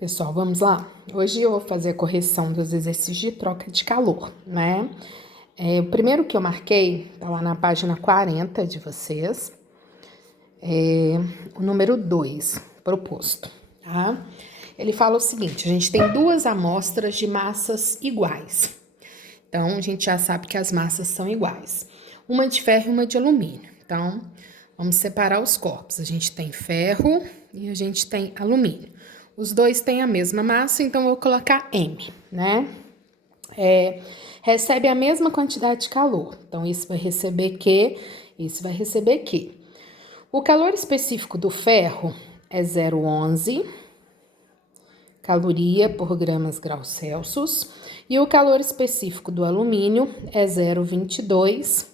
Pessoal, vamos lá? Hoje eu vou fazer a correção dos exercícios de troca de calor, né? O primeiro que eu marquei tá lá na página 40 de vocês, o número 2 proposto, tá? Ele fala o seguinte: a gente tem duas amostras de massas iguais. Então, a gente já sabe que as massas são iguais. Uma de ferro e uma de alumínio. Então, vamos separar os corpos. A gente tem ferro e a gente tem alumínio. Os dois têm a mesma massa, então eu vou colocar M, né? Recebe a mesma quantidade de calor. Então, isso vai receber Q, isso vai receber Q. O calor específico do ferro é 0,11 caloria por gramas graus Celsius. E o calor específico do alumínio é 0,22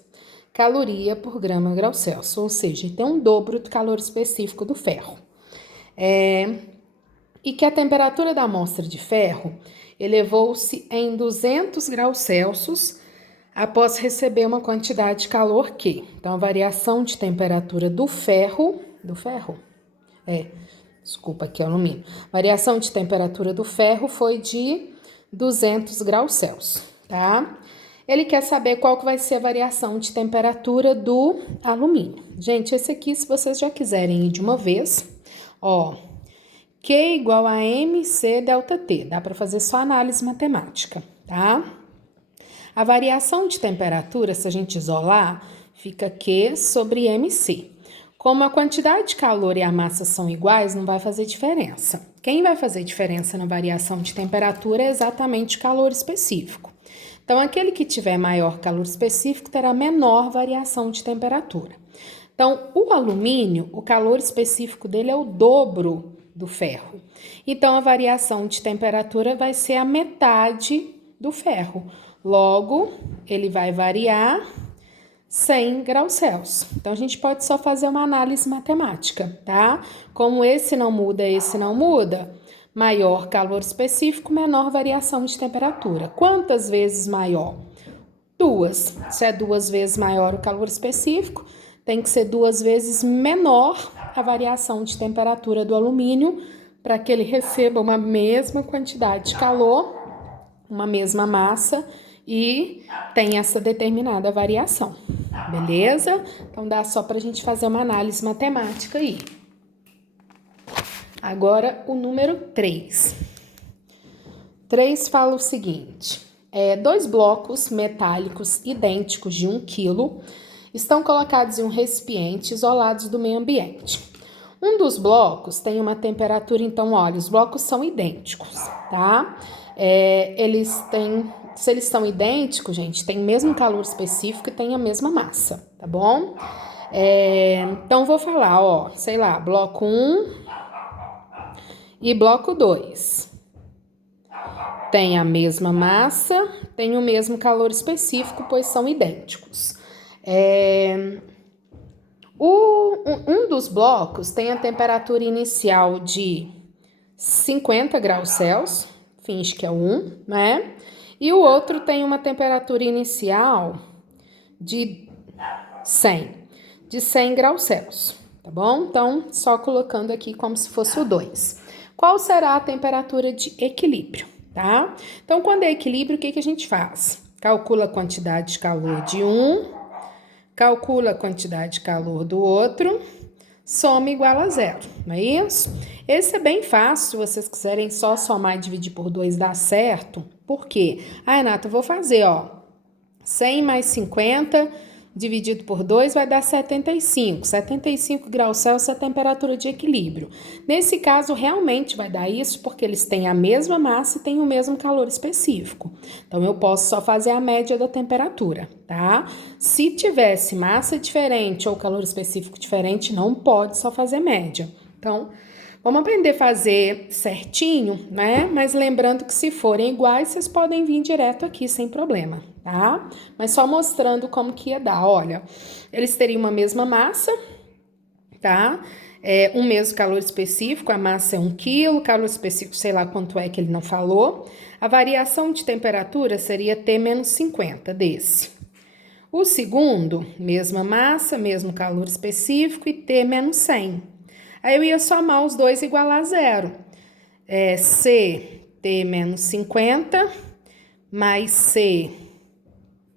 caloria por grama graus Celsius. Ou seja, tem um dobro do calor específico do ferro. E que a temperatura da amostra de ferro elevou-se em 200 graus Celsius após receber uma quantidade de calor Q. Então, a variação de temperatura do ferro, aqui é alumínio. Variação de temperatura do ferro foi de 200 graus Celsius, tá? Ele quer saber qual que vai ser a variação de temperatura do alumínio. Gente, esse aqui, se vocês já quiserem ir de uma vez, Q igual a MC delta T. Dá para fazer só análise matemática, tá? A variação de temperatura, se a gente isolar, fica Q sobre MC. Como a quantidade de calor e a massa são iguais, não vai fazer diferença. Quem vai fazer diferença na variação de temperatura é exatamente o calor específico. Então, aquele que tiver maior calor específico terá menor variação de temperatura. Então, o alumínio, o calor específico dele é o dobro do ferro. Então, a variação de temperatura vai ser a metade do ferro. Logo, ele vai variar 100 graus Celsius. Então, a gente pode só fazer uma análise matemática, tá? Como esse não muda, maior calor específico, menor variação de temperatura. Quantas vezes maior? 2. Se é 2 vezes maior o calor específico, tem que ser 2 vezes menor a variação de temperatura do alumínio para que ele receba uma mesma quantidade de calor, uma mesma massa e tem essa determinada variação, beleza? Então, dá só para a gente fazer uma análise matemática aí. Agora, o número 3. 3 fala o seguinte: dois blocos metálicos idênticos de 1 kg estão colocados em um recipiente isolados do meio ambiente. Um dos blocos tem uma temperatura, então, olha, os blocos são idênticos, tá? Se eles são idênticos, gente, tem o mesmo calor específico e tem a mesma massa, tá bom? Então, vou falar, bloco 1 e bloco 2. Tem a mesma massa, tem o mesmo calor específico, pois são idênticos. Um dos blocos tem a temperatura inicial de 50 graus Celsius, finge que é 1, né? E o outro tem uma temperatura inicial de 100 graus Celsius, tá bom? Então, só colocando aqui como se fosse o 2. Qual será a temperatura de equilíbrio, tá? Então, quando é equilíbrio, o que a gente faz? Calcula a quantidade de calor de um, calcula a quantidade de calor do outro, soma igual a 0, não é isso? Esse é bem fácil, se vocês quiserem só somar e dividir por 2 dá certo. Por quê? Renata, eu vou fazer, 100 mais 50 dividido por 2 vai dar 75. 75 graus Celsius é a temperatura de equilíbrio. Nesse caso, realmente vai dar isso porque eles têm a mesma massa e têm o mesmo calor específico. Então, eu posso só fazer a média da temperatura, tá? Se tivesse massa diferente ou calor específico diferente, não pode só fazer média. Então, vamos aprender a fazer certinho, né? Mas lembrando que se forem iguais, vocês podem vir direto aqui sem problema, tá? Mas só mostrando como que ia dar. Olha, eles teriam uma mesma massa, tá? Um mesmo calor específico, a massa é 1 kg, calor específico, sei lá quanto é que ele não falou. A variação de temperatura seria T menos 50 desse. O segundo, mesma massa, mesmo calor específico e T menos 100. Aí eu ia somar os dois igual a 0. C, T menos 50, mais C,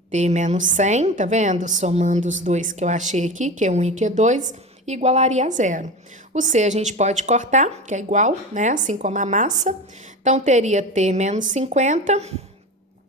T menos 100, tá vendo? Somando os dois que eu achei aqui, Q1 e Q2, igualaria a zero. O C a gente pode cortar, que é igual, né? Assim como a massa. Então, teria T menos 50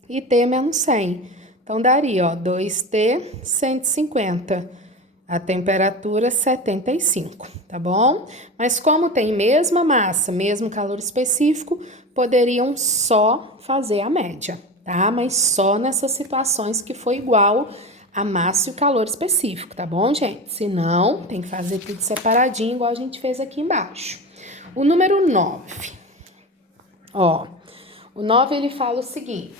e T menos 100. Então, daria, ó, 2T, 150. A temperatura 75, tá bom? Mas como tem mesma massa, mesmo calor específico, poderiam só fazer a média, tá? Mas só nessas situações que foi igual a massa e o calor específico, tá bom, gente? Se não, tem que fazer tudo separadinho, igual a gente fez aqui embaixo. O número 9. Ó, o 9 ele fala o seguinte: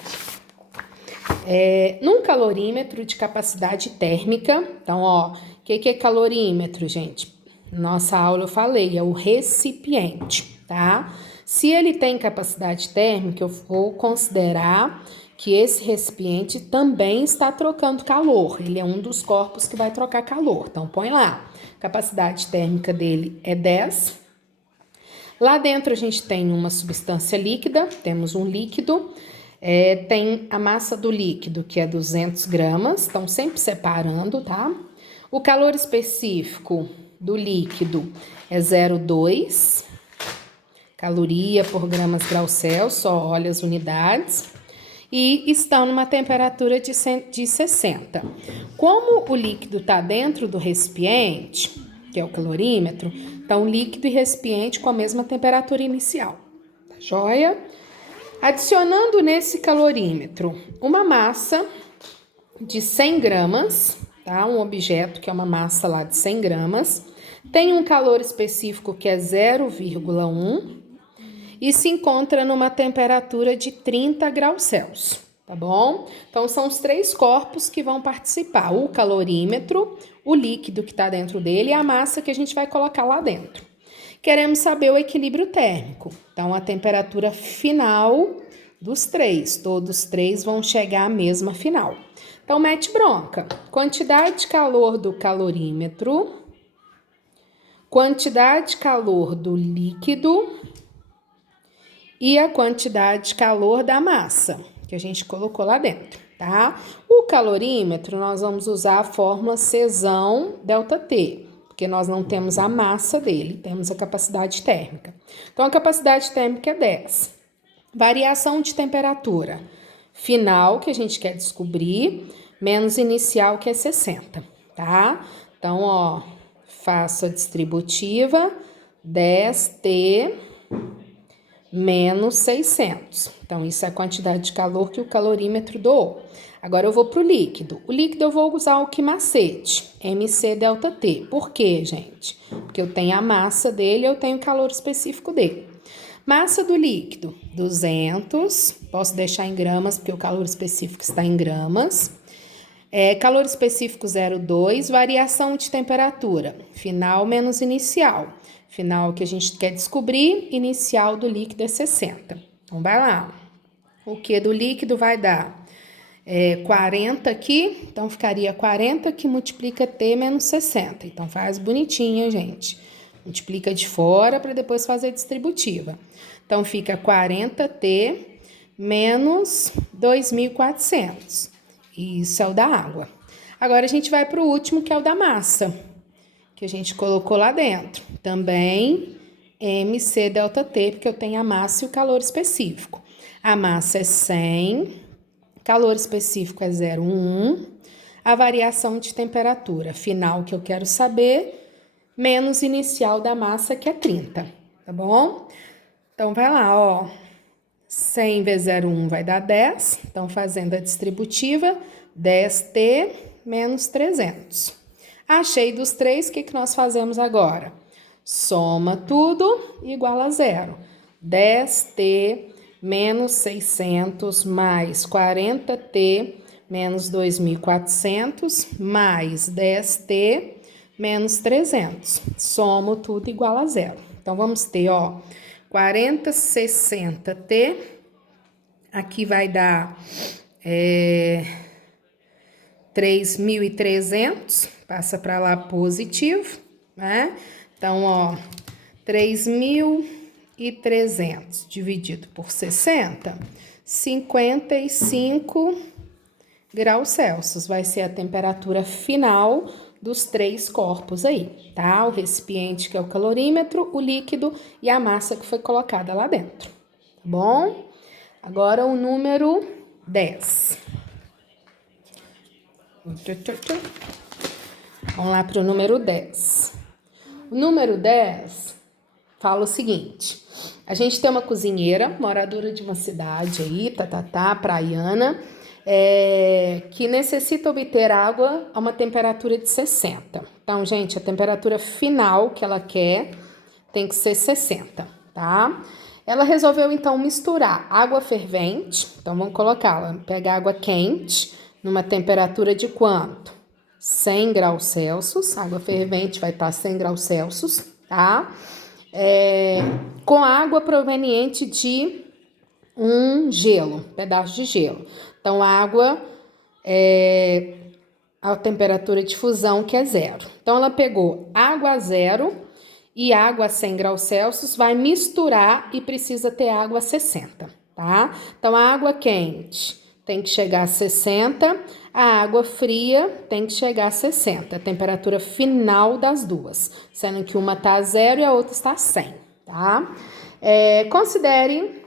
num calorímetro de capacidade térmica, então, ó, o que é calorímetro, gente? Nossa aula eu falei, é o recipiente, tá? Se ele tem capacidade térmica, eu vou considerar que esse recipiente também está trocando calor. Ele é um dos corpos que vai trocar calor. Então, põe lá. Capacidade térmica dele é 10. Lá dentro a gente tem uma substância líquida, temos um líquido. Tem a massa do líquido, que é 200 gramas, então sempre separando, tá? O calor específico do líquido é 0,2 caloria por gramas graus Celsius, só olha as unidades. E estão numa temperatura de 60. Como o líquido está dentro do recipiente, que é o calorímetro, então líquido e recipiente com a mesma temperatura inicial. Tá joia? Adicionando nesse calorímetro uma massa de 100 gramas, tá? Um objeto que é uma massa lá de 100 gramas, tem um calor específico que é 0,1 e se encontra numa temperatura de 30 graus Celsius, tá bom? Então, são os três corpos que vão participar: o calorímetro, o líquido que está dentro dele e a massa que a gente vai colocar lá dentro. Queremos saber o equilíbrio térmico. Então, a temperatura final dos três. Todos três vão chegar à mesma final. Então, mete bronca. Quantidade de calor do calorímetro, quantidade de calor do líquido e a quantidade de calor da massa que a gente colocou lá dentro, tá? O calorímetro, nós vamos usar a fórmula Czão ΔT, porque nós não temos a massa dele, temos a capacidade térmica. Então, a capacidade térmica é 10. Variação de temperatura final, que a gente quer descobrir, menos inicial, que é 60, tá? Então, ó, faço a distributiva, 10T menos 600. Então, isso é a quantidade de calor que o calorímetro doou. Agora, eu vou para o líquido. O líquido eu vou usar o que macete? MC ΔT. Por quê, gente? Porque eu tenho a massa dele, eu tenho o calor específico dele. Massa do líquido, 200. Posso deixar em gramas, porque o calor específico está em gramas. Calor específico 0,2. Variação de temperatura, final menos inicial. Final que a gente quer descobrir, inicial do líquido é 60. Então, vai lá. O que do líquido vai dar? 40 aqui, então ficaria 40 que multiplica T menos 60. Então, faz bonitinho, gente. Multiplica de fora para depois fazer distributiva. Então, fica 40T menos 2.400. Isso é o da água. Agora, a gente vai para o último, que é o da massa, que a gente colocou lá dentro. Também MC ΔT, porque eu tenho a massa e o calor específico. A massa é 100, calor específico é 0,1, a variação de temperatura final que eu quero saber, menos inicial da massa, que é 30, tá bom? Então, vai lá, ó. 100 vezes 0,1 vai dar 10. Então, fazendo a distributiva, 10T menos 300. Achei dos três, o que nós fazemos agora? Soma tudo, igual a zero. 10T menos 600 mais 40T menos 2.400 mais 10T menos 300. Somo tudo igual a zero. Então, vamos ter, ó, 40, 60T. Aqui vai dar 3.300, passa para lá positivo, né? Então, ó, 3.300 2.300 dividido por 60, 55 graus Celsius. Vai ser a temperatura final dos 3 corpos aí, tá? O recipiente, que é o calorímetro, o líquido e a massa que foi colocada lá dentro, tá bom? Agora o número 10. Vamos lá para o número 10. O número 10 fala o seguinte: a gente tem uma cozinheira, moradora de uma cidade aí, praiana, que necessita obter água a uma temperatura de 60. Então, gente, a temperatura final que ela quer tem que ser 60, tá? Ela resolveu, então, misturar água fervente. Então, vamos colocá-la. Pega água quente, numa temperatura de quanto? 100 graus Celsius. Água fervente vai estar 100 graus Celsius, tá? Com água proveniente de um gelo, pedaço de gelo. Então, a água a temperatura de fusão, que é 0. Então, ela pegou água a 0 e água a 100 graus Celsius, vai misturar e precisa ter água a 60, tá? Então, a água quente tem que chegar a 60, a água fria tem que chegar a 60, a temperatura final das duas, sendo que uma está a 0 e a outra está a 100, tá? Considere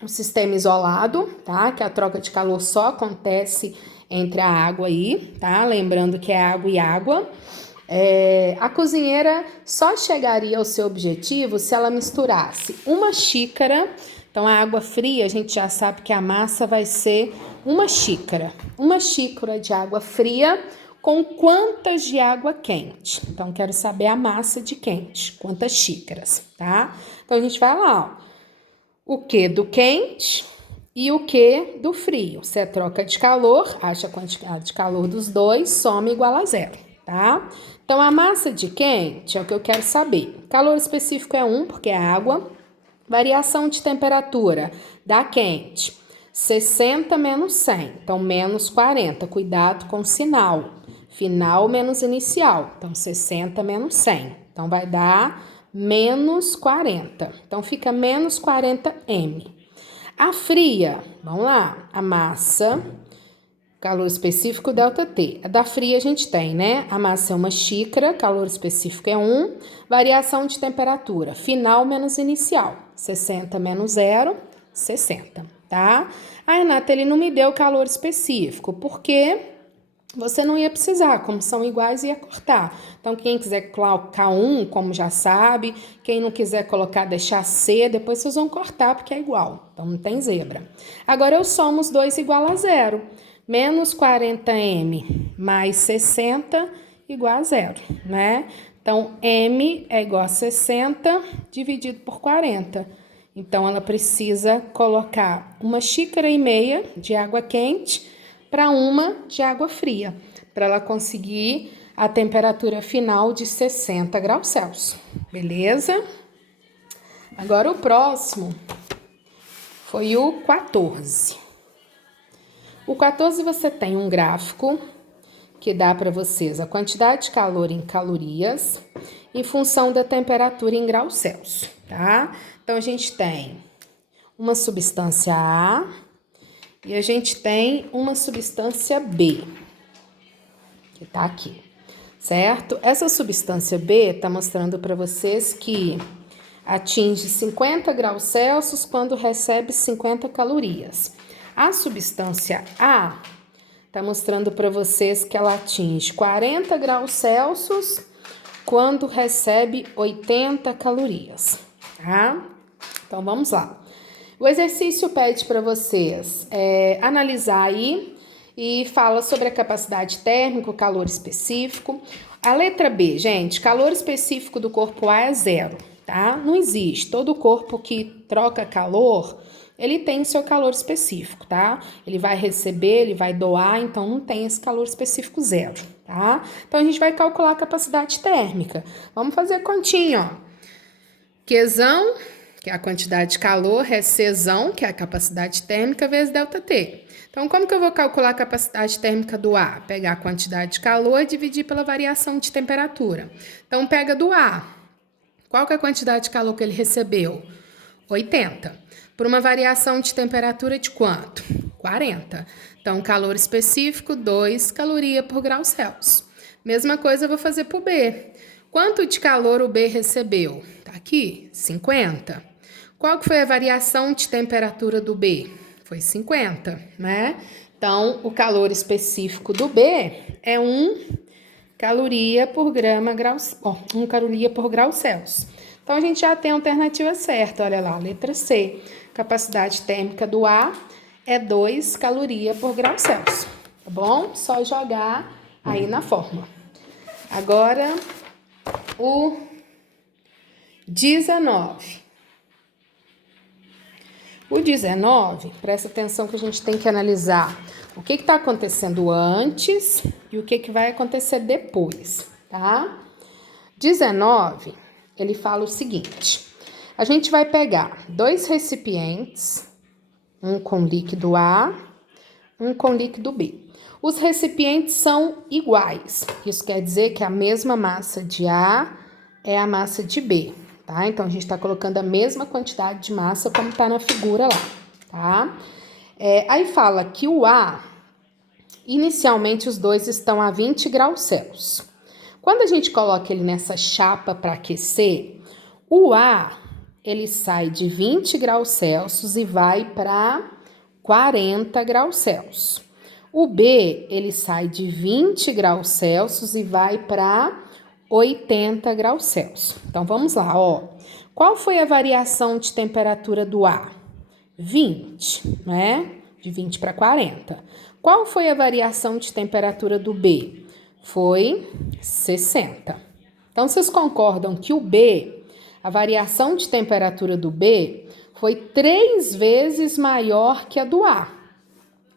o sistema isolado, tá? Que a troca de calor só acontece entre a água aí, tá? Lembrando que é água e água. A cozinheira só chegaria ao seu objetivo se ela misturasse uma xícara. Então, a água fria, a gente já sabe que a massa vai ser uma xícara de água fria com quantas de água quente. Então, quero saber a massa de quente, quantas xícaras, tá? Então, a gente vai lá, ó. O que do quente e o que do frio. Se é troca de calor, acha a quantidade de calor dos dois, soma igual a 0, tá? Então, a massa de quente é o que eu quero saber. Calor específico é 1, porque é água. Variação de temperatura da quente, 60 menos 100, então menos 40. Cuidado com o sinal. Final menos inicial, então 60 menos 100. Então, vai dar menos 40. Então, fica menos 40 M. A fria, vamos lá, a massa, calor específico ΔT. A da fria a gente tem, né? A massa é uma xícara, calor específico é 1, variação de temperatura, final menos inicial, 60 menos 0, 60, tá? A Renata, ele não me deu calor específico, porque você não ia precisar, como são iguais, ia cortar. Então, quem quiser colocar 1, como já sabe, quem não quiser colocar, deixar C, depois vocês vão cortar, porque é igual. Então, não tem zebra. Agora, eu somo os dois igual a 0. Menos 40M mais 60 igual a 0, né? Então, M é igual a 60 dividido por 40. Então, ela precisa colocar 1,5 xícaras de água quente para 1 de água fria, para ela conseguir a temperatura final de 60 graus Celsius, beleza? Agora, o próximo foi o 14. O 14 você tem um gráfico que dá para vocês a quantidade de calor em calorias em função da temperatura em graus Celsius, tá? Então, a gente tem uma substância A e a gente tem uma substância B, que tá aqui, certo? Essa substância B tá mostrando para vocês que atinge 50 graus Celsius quando recebe 50 calorias. A substância A está mostrando para vocês que ela atinge 40 graus Celsius quando recebe 80 calorias, tá? Então, vamos lá. O exercício pede para vocês analisar aí e fala sobre a capacidade térmica, o calor específico. A letra B, gente, calor específico do corpo A é 0, tá? Não existe. Todo corpo que troca calor, ele tem seu calor específico, tá? Ele vai receber, ele vai doar, então não tem esse calor específico 0, tá? Então, a gente vai calcular a capacidade térmica. Vamos fazer a continha, ó. Qzão, que é a quantidade de calor, é Czão, que é a capacidade térmica, vezes ΔT. Então, como que eu vou calcular a capacidade térmica do A? Pegar a quantidade de calor e dividir pela variação de temperatura. Então, pega do A. Qual que é a quantidade de calor que ele recebeu? 80. Por uma variação de temperatura de quanto? 40. Então, calor específico, 2 calorias por grau Celsius. Mesma coisa eu vou fazer para o B. Quanto de calor o B recebeu? Tá aqui, 50. Qual que foi a variação de temperatura do B? Foi 50, né? Então, o calor específico do B é 1 caloria por grau Celsius. Então, a gente já tem a alternativa certa, olha lá, letra C. Capacidade térmica do A é 2 calorias por grau Celsius, tá bom? Só jogar aí na fórmula. Agora, o 19. O 19, presta atenção que a gente tem que analisar o que está acontecendo antes e o que vai acontecer depois, tá? 19, ele fala o seguinte: a gente vai pegar 2 recipientes, um com líquido A, um com líquido B. Os recipientes são iguais, isso quer dizer que a mesma massa de A é a massa de B. Tá? Então, a gente está colocando a mesma quantidade de massa como está na figura lá, tá? Aí fala que o A, inicialmente os dois estão a 20 graus Celsius. Quando a gente coloca ele nessa chapa para aquecer, o A, ele sai de 20 graus Celsius e vai para 40 graus Celsius. O B, ele sai de 20 graus Celsius e vai para 80 graus Celsius. Então, vamos lá, ó. Qual foi a variação de temperatura do A? 20, né? De 20 para 40. Qual foi a variação de temperatura do B? Foi 60. Então, vocês concordam que o B, a variação de temperatura do B, foi 3 vezes maior que a do A.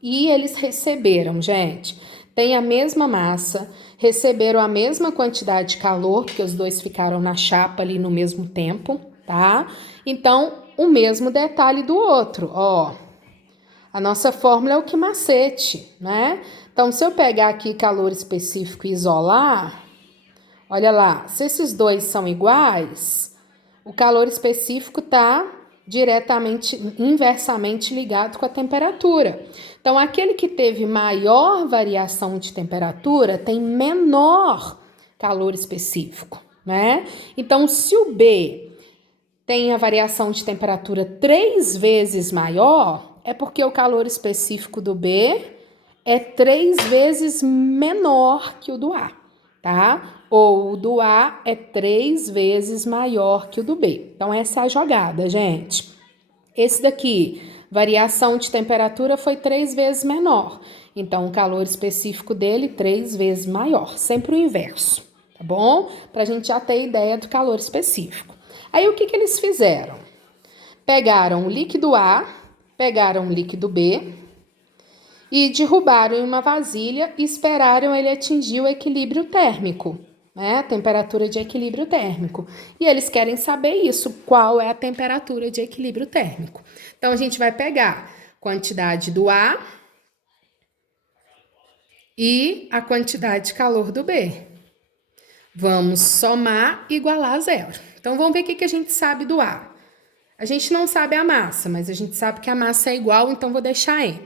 E eles receberam, gente, tem a mesma massa, receberam a mesma quantidade de calor, porque os dois ficaram na chapa ali no mesmo tempo, tá? Então, o mesmo detalhe do outro, ó. A nossa fórmula é o que macete, né? Então, se eu pegar aqui calor específico e isolar, olha lá, se esses dois são iguais, o calor específico tá diretamente, inversamente ligado com a temperatura. Então, aquele que teve maior variação de temperatura tem menor calor específico, né? Então, se o B tem a variação de temperatura 3 vezes maior, é porque o calor específico do B é 3 vezes menor que o do A, tá? Ou o do A é 3 vezes maior que o do B. Então, essa é a jogada, gente. Esse daqui, variação de temperatura foi 3 vezes menor. Então, o calor específico dele, 3 vezes maior. Sempre o inverso, tá bom? Pra gente já ter ideia do calor específico. Aí, o que eles fizeram? Pegaram o líquido A, pegaram o líquido B e derrubaram em uma vasilha e esperaram ele atingir o equilíbrio térmico, né? A temperatura de equilíbrio térmico. E eles querem saber isso, qual é a temperatura de equilíbrio térmico. Então, a gente vai pegar a quantidade do A e a quantidade de calor do B. Vamos somar e igualar a zero. Então, vamos ver o que a gente sabe do A. A gente não sabe a massa, mas a gente sabe que a massa é igual, então vou deixar M.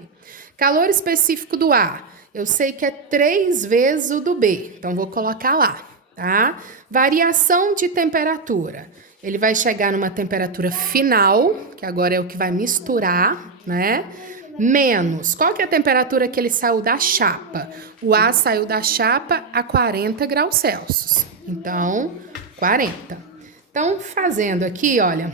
Calor específico do A, eu sei que é 3 vezes o do B, então vou colocar lá, tá? Variação de temperatura, ele vai chegar numa temperatura final, que agora é o que vai misturar, né? Menos, qual que é a temperatura que ele saiu da chapa? O A saiu da chapa a 40 graus Celsius, então 40. Então, fazendo aqui, olha,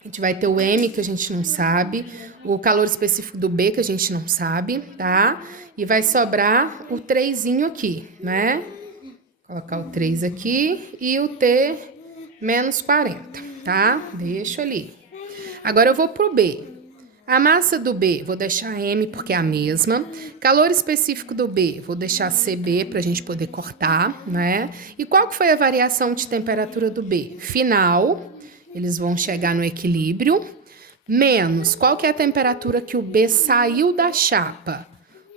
a gente vai ter o M, que a gente não sabe, o calor específico do B, que a gente não sabe, tá? E vai sobrar o 3zinho aqui, né? Colocar o 3 aqui e o T menos 40, tá? Deixo ali. Agora eu vou pro B. A massa do B, vou deixar M porque é a mesma. Calor específico do B, vou deixar CB pra gente poder cortar, né? E qual que foi a variação de temperatura do B? Final, eles vão chegar no equilíbrio, menos, qual que é a temperatura que o B saiu da chapa?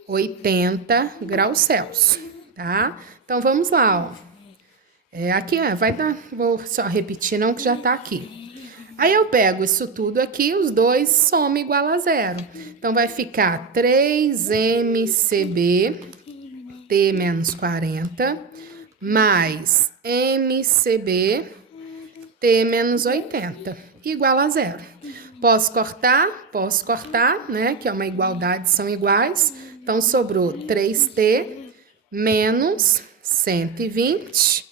80 graus Celsius, tá? Então, vamos lá, ó. Aqui, vai dar, vou só repetir não, que já tá aqui. Aí eu pego isso tudo aqui, os dois soma igual a zero. Então, vai ficar 3mCb, T menos 40, mais MCB, T menos 80, igual a zero. Posso cortar? Posso cortar, né? Que é uma igualdade, são iguais. Então, sobrou 3T menos 120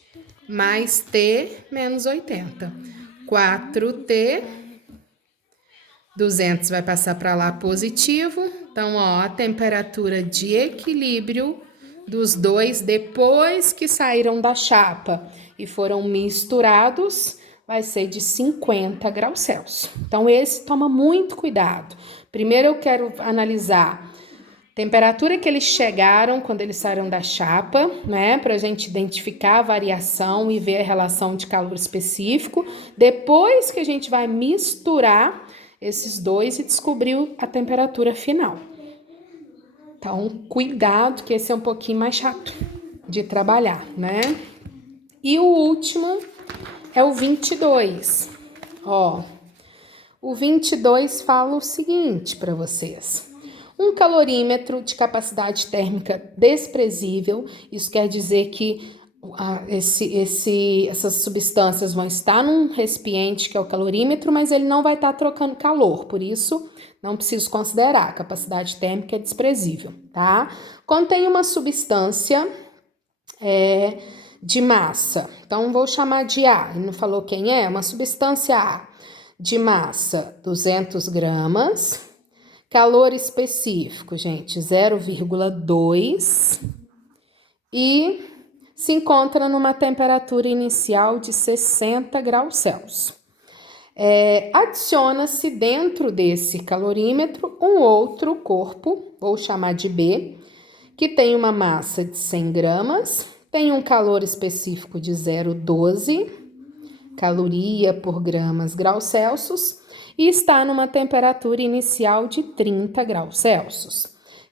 mais T menos 80. 4T, 200 vai passar para lá positivo. Então, ó, a temperatura de equilíbrio dos dois depois que saíram da chapa e foram misturados vai ser de 50 graus Celsius. Então, esse toma muito cuidado. Primeiro eu quero analisar temperatura que eles chegaram quando eles saíram da chapa, né? Para a gente identificar a variação e ver a relação de calor específico. Depois que a gente vai misturar esses dois e descobrir a temperatura final. Então, cuidado, que esse é um pouquinho mais chato de trabalhar, né? E o último é o 22. Ó, o 22 fala o seguinte para vocês. Um calorímetro de capacidade térmica desprezível, isso quer dizer que essas substâncias vão estar num recipiente que é o calorímetro, mas ele não vai estar trocando calor, por isso não preciso considerar, a capacidade térmica é desprezível, tá? Contém uma substância de massa, então vou chamar de A, ele não falou quem é, uma substância A de massa 200 gramas, calor específico, gente, 0,2 e se encontra numa temperatura inicial de 60 graus Celsius. Adiciona-se dentro desse calorímetro um outro corpo, vou chamar de B, que tem uma massa de 100 gramas, tem um calor específico de 0,12 caloria por graus Celsius e está numa temperatura inicial de 30 graus Celsius.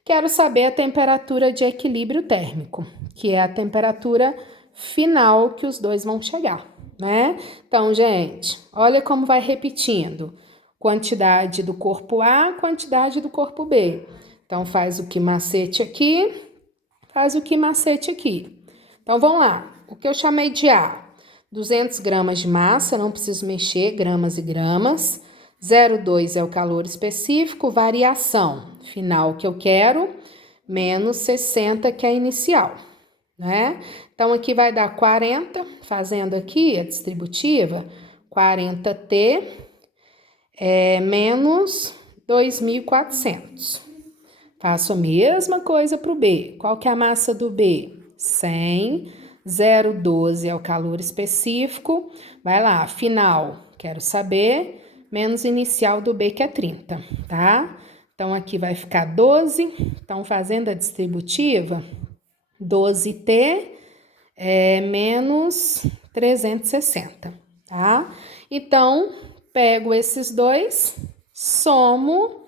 Quero saber a temperatura de equilíbrio térmico, que é a temperatura final que os dois vão chegar, né? Então, gente, olha como vai repetindo. Quantidade do corpo A, quantidade do corpo B. Então, faz o que macete aqui, faz o que macete aqui. Então, vamos lá. O que eu chamei de A? 200 gramas de massa, não preciso mexer, gramas e gramas. 0,2 é o calor específico, variação final que eu quero, menos 60 que é a inicial, né? Então, aqui vai dar 40, fazendo aqui a distributiva, 40T menos 2.400. Faço a mesma coisa para o B. Qual que é a massa do B? 100, 0,12 é o calor específico. Vai lá, final, quero saber, menos inicial do B, que é 30, tá? Então, aqui vai ficar 12. Então, fazendo a distributiva, 12T menos 360, tá? Então, pego esses dois, somo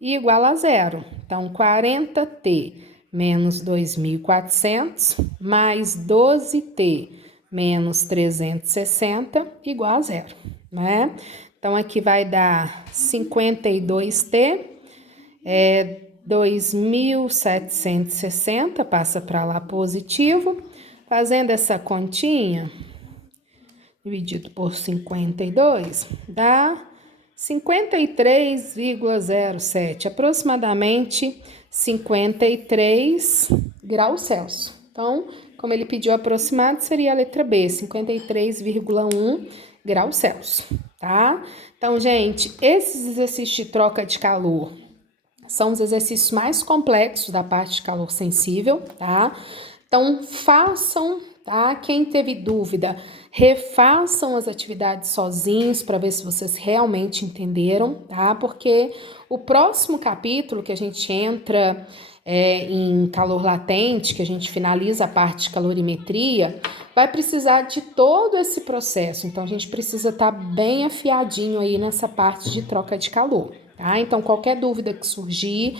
e igual a zero. Então, 40T menos 2.400 mais 12T menos 360 igual a zero, né? Então, aqui vai dar 52T, 2.760, passa para lá positivo. Fazendo essa continha, dividido por 52, dá 53,07, aproximadamente 53 graus Celsius. Então, como ele pediu aproximado, seria a letra B, 53,1 graus Celsius, tá? Então, gente, esses exercícios de troca de calor são os exercícios mais complexos da parte de calor sensível, tá? Então, façam, tá? Quem teve dúvida, refaçam as atividades sozinhos para ver se vocês realmente entenderam, tá? Porque o próximo capítulo que a gente entra em calor latente, que a gente finaliza a parte de calorimetria, vai precisar de todo esse processo. Então, a gente precisa estar bem afiadinho aí nessa parte de troca de calor, tá? Então, qualquer dúvida que surgir,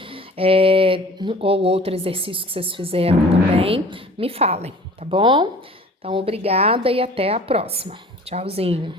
ou outro exercício que vocês fizeram também, me falem, tá bom? Então, obrigada e até a próxima. Tchauzinho.